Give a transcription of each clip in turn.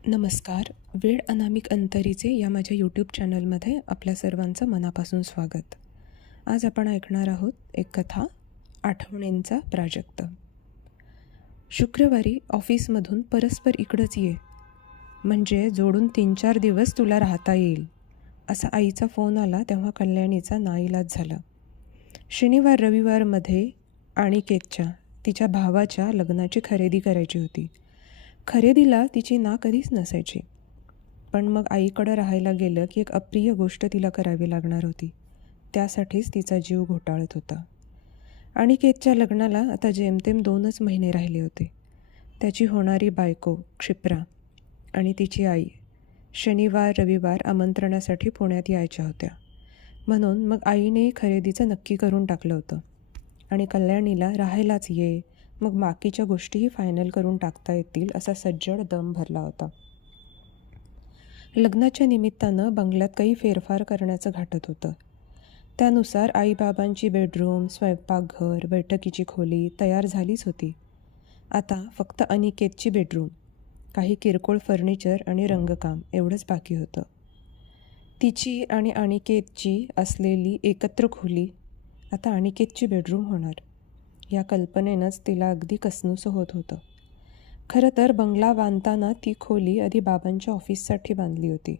नमस्कार. वेळ अनामिक अंतरीचे या माझ्या यूट्यूब चॅनलमध्ये आपल्या सर्वांचं मनापासून स्वागत. आज आपण ऐकणार आहोत एक कथा, आठवणींचा प्राजक्त. शुक्रवारी ऑफिसमधून परस्पर इकडंच ये, म्हणजे जोडून 3-4 दिवस तुला राहता येईल, असा आईचा फोन आला तेव्हा कल्याणीचा नाईलाज झाला. शनिवार रविवारमध्ये अनिकेतच्या, तिच्या भावाच्या लग्नाची खरेदी करायची होती. खरेदीला तिची ना कधीच नसायची, पण मग आईकडं राहायला गेलं की एक अप्रिय गोष्ट तिला करावी लागणार होती. त्यासाठीच तिचा जीव घोटाळत होता. अनिकेतच्या लग्नाला आता जेमतेम 2च महिने राहिले होते. त्याची होणारी बायको क्षिप्रा आणि तिची आई शनिवार रविवार आमंत्रणासाठी पुण्यात यायच्या होत्या. म्हणून मग आईने खरेदीचं नक्की करून टाकलं होतं आणि कल्याणीला राहायलाच ये, मग बाकीच्या गोष्टीही फायनल करून टाकता येतील असा सज्जड दम भरला होता. लग्नाच्या निमित्तानं बंगल्यात काही फेरफार करण्याचं घाटत होतं. त्यानुसार आईबाबांची बेडरूम, स्वयंपाकघर, बैठकीची खोली तयार झालीच होती. आता फक्त अनिकेतची बेडरूम, काही किरकोळ फर्निचर आणि रंगकाम एवढंच बाकी होतं. तिची आणि अनिकेतची असलेली एकत्र खोली आता अनिकेतची बेडरूम होणार, या कल्पनेनंच तिला अगदी कसनूसं होत होतं. खरं तर बंगला बांधताना ती खोली आधी बाबांच्या ऑफिससाठी बांधली होती,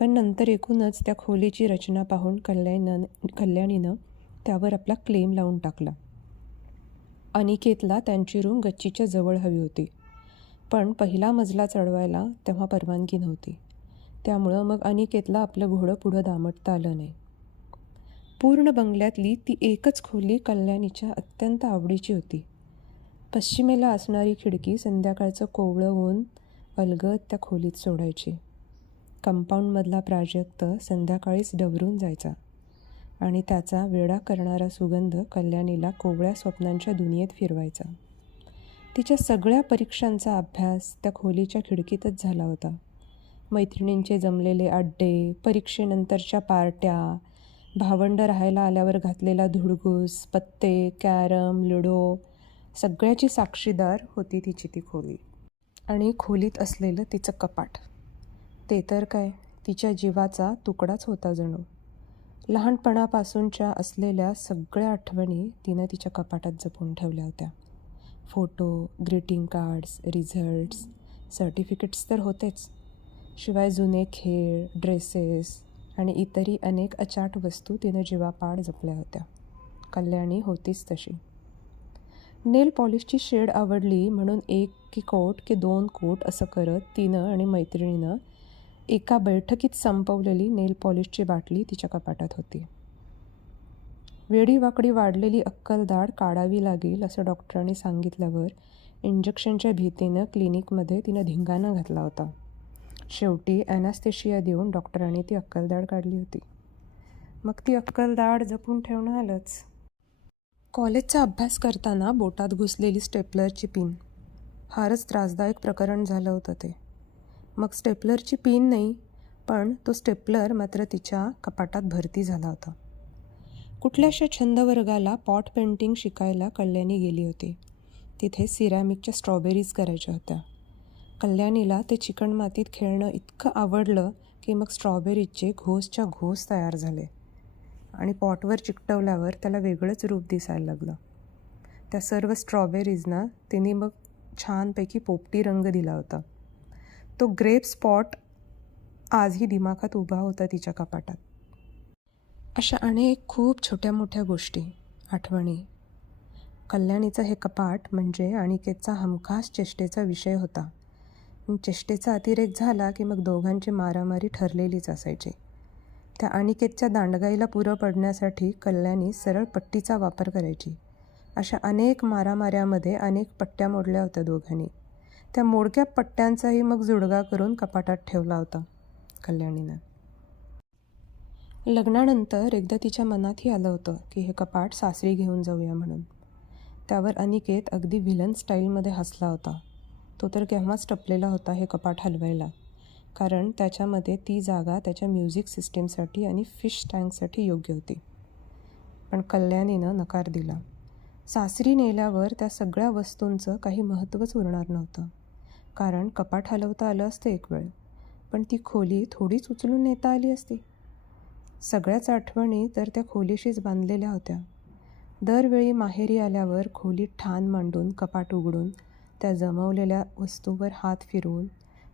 पण नंतर एकूणच त्या खोलीची रचना पाहून कल्याणीनं त्यावर आपला क्लेम लावून टाकला. अनिकेतला त्यांची रूम गच्चीच्या जवळ हवी होती, पण पहिला मजला चढवायला तेव्हा परवानगी नव्हती. त्यामुळं मग अनिकेतला आपलं घोडं पुढं दामटता आलं नाही. पूर्ण बंगल्यातली ती एकच खोली कल्याणीच्या अत्यंत आवडीची होती. पश्चिमेला असणारी खिडकी संध्याकाळचं कोवळं ऊन अलगद त्या खोलीत सोडायची. कंपाऊंडमधला प्राजक्त संध्याकाळीच डवरून जायचा आणि त्याचा वेडा करणारा सुगंध कल्याणीला कोवळ्या स्वप्नांच्या दुनियेत फिरवायचा. तिच्या सगळ्या परीक्षांचा अभ्यास त्या खोलीच्या खिडकीतच झाला होता. मैत्रिणींचे जमलेले अड्डे, परीक्षेनंतरच्या पार्ट्या, भावंड राहायला आल्यावर घातलेला धुडगूस, पत्ते, कॅरम, लुडो, सगळ्याची साक्षीदार होती तिची ती खोली. आणि खोलीत असलेलं तिचं कपाट, ते तर काय तिच्या जीवाचा तुकडाच होता जणू. लहानपणापासूनच्या असलेल्या सगळ्या आठवणी तिनं तिच्या कपाटात जपून ठेवल्या होत्या. Photo, greeting cards, results, certificates तर होतेच, शिवाय जुने खेळ, ड्रेसेस आणि इतरही अनेक अचाट वस्तू तिनं जीवापाड जपल्या होत्या. कल्याणी होतीच तशी. नेल पॉलिशची शेड आवडली म्हणून 1 कोट की 2 कोट असं करत तिनं आणि मैत्रिणीनं एका बैठकीत संपवलेली नेल पॉलिशची बाटली तिच्या कपाटात होती. वेडीवाकडी वाढलेली अक्कलदाढ काढावी लागेल असं डॉक्टरांनी सांगितल्यावर इंजेक्शनच्या भीतीनं क्लिनिकमध्ये तिनं धिंगाणा घातला होता. शेवटी ॲनास्थेशिया देऊन डॉक्टरांनी ती अक्कलदाढ काढली होती. मग ती अक्कलदाढ जपून ठेवणं आलंच. कॉलेजचा अभ्यास करताना बोटात घुसलेली स्टेपलरची पिन, फारच त्रासदायक प्रकरण झालं होतं ते. मग स्टेपलरची पिन नाही, पण तो स्टेपलर मात्र तिच्या कपाटात भरती झाला होता. कुठल्याशा छंदवर्गाला पॉट पेंटिंग शिकायला कल्याणी गेली होती. तिथे सिरॅमिकच्या स्ट्रॉबेरीज करायच्या होत्या. कल्याणीला ते चिकणमातीत खेळणं इतकं आवडलं की मग स्ट्रॉबेरीजचे घोसच्या घोस तयार झाले आणि पॉटवर चिकटवल्यावर त्याला वेगळंच रूप दिसायला लागलं. त्या सर्व स्ट्रॉबेरीजना तिने मग छानपैकी पोपटी रंग दिला होता. तो ग्रेप स्पॉट आजही दिमागात उभा होता तिच्या कपाटात. अशा अनेक खूप छोट्या मोठ्या गोष्टी, आठवणी. कल्याणीचं हे कपाट म्हणजे अनिकेतचा हमखास चेष्टेचा विषय होता. चेष्टेचा अतिरेक झाला की मग दोघांची मारामारी ठरलेलीच असायची. त्या अनिकेतच्या दांडगाईला पुरं पडण्यासाठी कल्याणी सरळ पट्टीचा वापर करायची. अशा अनेक मारामाऱ्यामध्ये अनेक पट्ट्या मोडल्या होत्या दोघांनी. त्या मोडक्या पट्ट्यांचाही मग जुडगा करून कपाटात ठेवला होता कल्याणीनं. लग्नानंतर एकदा तिच्या मनातही आलं होतं की हे कपाट सासरी घेऊन जाऊया म्हणून. त्यावर अनिकेत अगदी व्हिलन स्टाईलमध्ये हसला होता. तो तर केव्हाच टपलेला होता हे कपाट हलवायला, कारण त्याच्यामध्ये ती जागा त्याच्या म्युझिक सिस्टीमसाठी आणि फिश टँकसाठी योग्य होती. पण कल्याणीनं नकार दिला. सासरी नेल्यावर त्या सगळ्या वस्तूंचं काही महत्त्वच उरणार नव्हतं. कारण कपाट हलवता आलं असतं एक वेळ, पण ती खोली थोडीच उचलून नेता आली असती. सगळ्याच आठवणी तर त्या खोलीशीच बांधलेल्या होत्या. दरवेळी माहेरी आल्यावर खोलीत ठाण मांडून कपाट उघडून त्या जमवलेल्या वस्तूवर हात फिरवून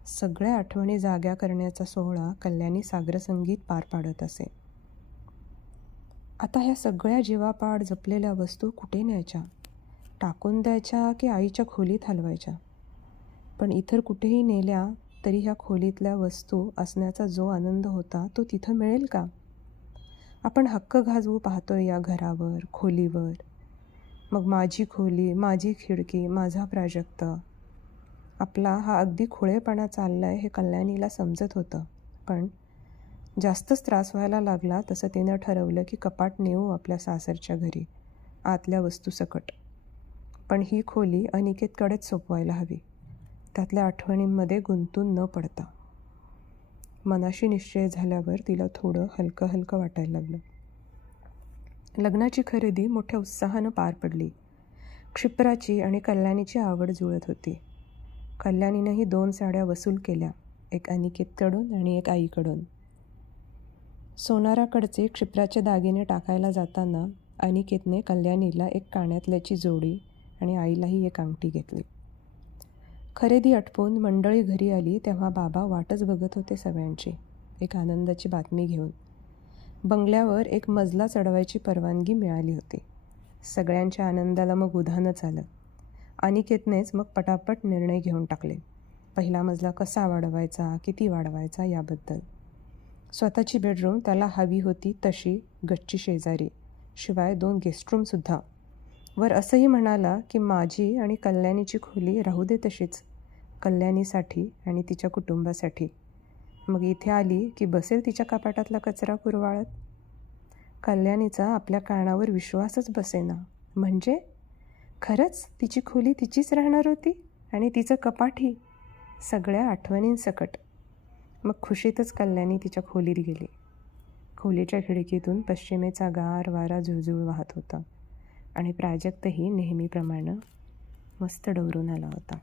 सगळ्या आठवणी जाग्या करण्याचा सोहळा कल्याणी सागरसंगीत पार पाडत असे. आता ह्या सगळ्या जीवापाड जपलेल्या वस्तू कुठे न्यायच्या? टाकून द्यायच्या की आईच्या खोलीत हलवायच्या? पण इतर कुठेही नेल्या तरी ह्या खोलीतल्या वस्तू असण्याचा जो आनंद होता तो तिथं मिळेल का? आपण हक्क गाजवू पाहतोय या घरावर, खोलीवर. मग माझी खोली, माझी खिडकी, माझा प्राजक्त. आपला हा अगदी खुळेपणा चाललाय हे कल्याणीला समजत होतं. पण जास्तच त्रास व्हायला लागला तसं तिनं ठरवलं की कपाट नेऊ आपल्या सासरच्या घरी, आतल्या वस्तूसकट. पण ही खोली अनिकेतकडेच सोपवायला हवी, त्यातल्या आठवणींमध्ये गुंतून न पडता. मनाशी निश्चय झाल्यावर तिला थोडं हलकं हलकं वाटायला लागलं. लग्नाची खरेदी मोठ्या उत्साहानं पार पडली. क्षिप्राची आणि कल्याणीची आवड जुळत होती. कल्याणीनंही 2 साड्या वसूल केल्या, एक अनिकेतकडून आणि एक आईकडून. सोनाराकडचे क्षिप्राचे दागिने टाकायला जाताना अनिकेतने कल्याणीला एक कानातल्याची जोडी आणि आईलाही एक अंगठी घेतली. खरेदी आटपून मंडळी घरी आली तेव्हा बाबा वाटच बघत होते सगळ्यांची, एक आनंदाची बातमी घेऊन. बंगल्यावर एक मजला चढवायची परवानगी मिळाली होती. सगळ्यांच्या आनंदाला मग उधाणच आलं. अनिकेतनेच मग पटापट निर्णय घेऊन टाकले. पहिला मजला कसा वाढवायचा, किती वाढवायचा याबद्दल. स्वतःची बेडरूम त्याला हवी होती तशी, गच्ची शेजारी, शिवाय 2 गेस्टरूमसुद्धा. वर असंही म्हणाला की माझी आणि कल्याणीची खोली राहू दे तशीच, कल्याणीसाठी आणि तिच्या कुटुंबासाठी. मग इथे आली की बसेल तिच्या कपाटातला कचरा कुरवाळत. कल्याणीचा आपल्या कानावर विश्वासच बसेना. म्हणजे खरंच तिची खोली तिचीच राहणार होती आणि तिचं कपाटही, सगळ्या आठवणींसकट. मग खुशीतच कल्याणी तिच्या खोलीत गेली. खोलीच्या खिडकीतून पश्चिमेचा गार वारा झुळझुळ वाहत होता आणि प्राजक्तही नेहमीप्रमाणे मस्त डवरून आला होता.